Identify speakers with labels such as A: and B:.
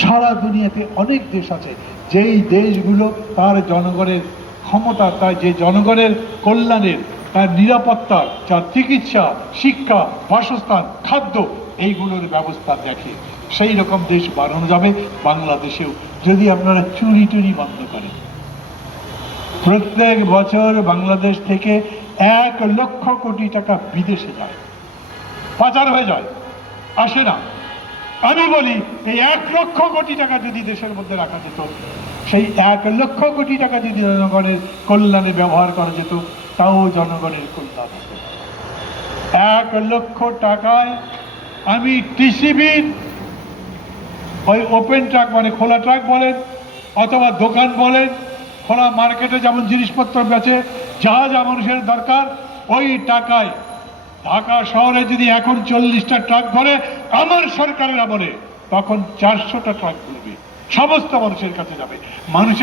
A: সারা দুনিয়াতে অনেক দেশ আছে, যেই দেশগুলো তার জনগণের ক্ষমতা, তার যে জনগণের কল্যাণের, তার নিরাপত্তা তার চিকিৎসা, শিক্ষা, বাসস্থান, খাদ্য, এইগুলোর ব্যবস্থা দেখে সেই রকম দেশ বানানো যাবে বাংলাদেশেও, যদি আপনারা চুরি টুরি বন্ধ করেন। প্রত্যেক বছর বাংলাদেশ থেকে এক লক্ষ কোটি টাকা বিদেশে যায়, পাচার হয়ে যায়, আসে না। আমি বলি, এই এক লক্ষ কোটি টাকা যদি দেশের মধ্যে রাখা যেত, সেই এক লক্ষ কোটি টাকা যদি জনগণের কল্যাণে ব্যবহার করা যেত, তাও জনগণের কল্যাণ এক লক্ষ টাকায় আমি টিসিবির ওই ওপেন ট্রাক মানে খোলা ট্রাক বলেন, অথবা দোকান বলেন, খোলা মার্কেটে যেমন জিনিসপত্র বেচে, যা যা মানুষের দরকার, ওই টাকায় ঢাকা শহরে যদি এখন চল্লিশটা ট্রাক ভরে আমার সরকারের আমলে, তখন চারশোটা ট্রাক ঘুরবে সমস্ত মানুষের কাছে যাবে। মানুষের